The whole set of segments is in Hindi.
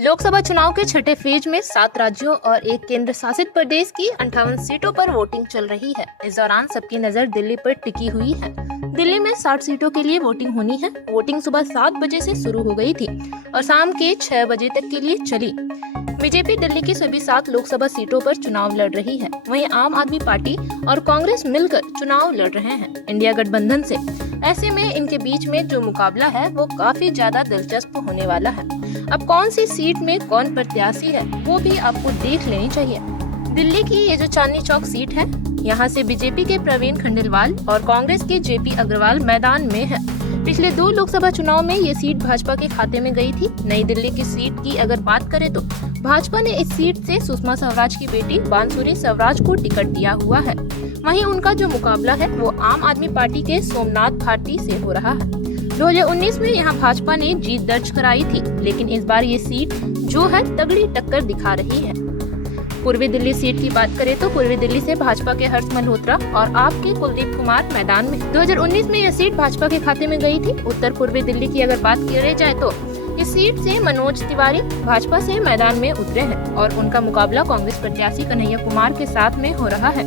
लोकसभा चुनाव के छठे फेज में 7 राज्यों और एक केंद्र शासित प्रदेश की 58 सीटों पर वोटिंग चल रही है। इस दौरान सबकी नजर दिल्ली पर टिकी हुई है। दिल्ली में 60 सीटों के लिए वोटिंग होनी है। वोटिंग सुबह 7 बजे से शुरू हो गई थी और शाम के 6 बजे तक के लिए चली। बीजेपी दिल्ली की सभी 7 लोकसभा सीटों पर चुनाव लड़ रही है। वहीं आम आदमी पार्टी और कांग्रेस मिलकर चुनाव लड़ रहे हैं इंडिया गठबंधन से। ऐसे में इनके बीच में जो मुकाबला है वो काफी ज्यादा दिलचस्प होने वाला है। अब कौन सी सीट में कौन प्रत्याशी है वो भी आपको देख लेनी चाहिए। दिल्ली की ये जो चांदनी चौक सीट है, यहाँ से बीजेपी के प्रवीण खंडेलवाल और कांग्रेस के जेपी अग्रवाल मैदान में है। पिछले 2 लोकसभा चुनाव में ये सीट भाजपा के खाते में गई थी। नई दिल्ली की सीट की अगर बात करें तो भाजपा ने इस सीट से सुषमा स्वराज की बेटी बांसुरी स्वराज को टिकट दिया हुआ है। वहीं उनका जो मुकाबला है वो आम आदमी पार्टी के सोमनाथ भारती से हो रहा है। 2019 में यहाँ भाजपा ने जीत दर्ज कराई थी, लेकिन इस बार ये सीट जो है तगड़ी टक्कर दिखा रही है। पूर्वी दिल्ली सीट की बात करें तो पूर्वी दिल्ली से भाजपा के हर्ष मल्होत्रा और आप के कुलदीप कुमार मैदान में। 2019 में यह सीट भाजपा के खाते में गई थी। उत्तर पूर्वी दिल्ली की अगर बात की जाए तो इस सीट से मनोज तिवारी भाजपा से मैदान में उतरे हैं और उनका मुकाबला कांग्रेस प्रत्याशी कन्हैया कुमार के साथ में हो रहा है।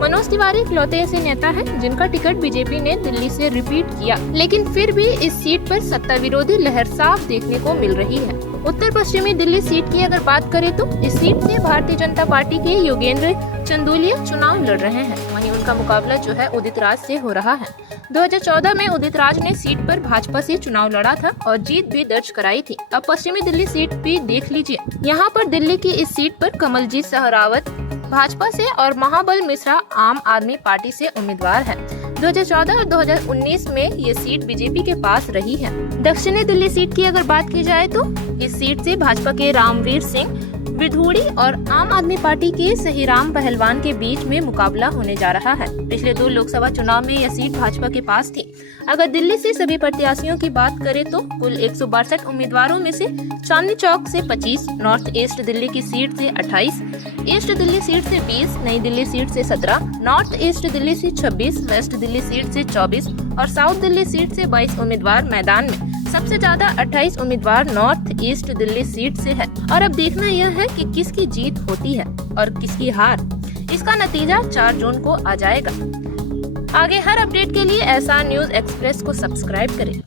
मनोज तिवारी इकलौते ऐसे नेता हैं जिनका टिकट बीजेपी ने दिल्ली से रिपीट किया, लेकिन फिर भी इस सीट पर सत्ता विरोधी लहर साफ देखने को मिल रही है। उत्तर पश्चिमी दिल्ली सीट की अगर बात करें तो इस सीट से भारतीय जनता पार्टी के योगेंद्र चंदोलिया चुनाव लड़ रहे हैं। वहीं उनका मुकाबला जो है उदित राज से हो रहा है। 2014 में उदित राज ने सीट पर भाजपा से चुनाव लड़ा था और जीत भी दर्ज कराई थी। अब पश्चिमी दिल्ली सीट भी देख लीजिए। यहाँ पर दिल्ली की इस सीट पर कमलजीत सहरावत भाजपा से और महाबल मिश्रा आम आदमी पार्टी से उम्मीदवार है। 2014 और 2019 में ये सीट बीजेपी के पास रही है। दक्षिणी दिल्ली सीट की अगर बात की जाए तो इस सीट से भाजपा के रामवीर सिंह विधूड़ी और आम आदमी पार्टी के सहीराम पहलवान के बीच में मुकाबला होने जा रहा है। पिछले 2 लोकसभा चुनाव में यह सीट भाजपा के पास थी। अगर दिल्ली से सभी प्रत्याशियों की बात करें तो कुल 162 उम्मीदवारों में से चांदनी चौक से 25, नॉर्थ ईस्ट दिल्ली की सीट से 28, ईस्ट दिल्ली सीट से 20, नई दिल्ली सीट से 17, नॉर्थ ईस्ट दिल्ली से 26, वेस्ट दिल्ली सीट से 24 और साउथ दिल्ली सीट से 22 उम्मीदवार मैदान में। सबसे ज्यादा 28 उम्मीदवार नॉर्थ ईस्ट दिल्ली सीट से है। और अब देखना यह है कि किसकी जीत होती है और किसकी हार। इसका नतीजा 4 जून को आ जाएगा। आगे हर अपडेट के लिए ऐसा न्यूज एक्सप्रेस को सब्सक्राइब करें।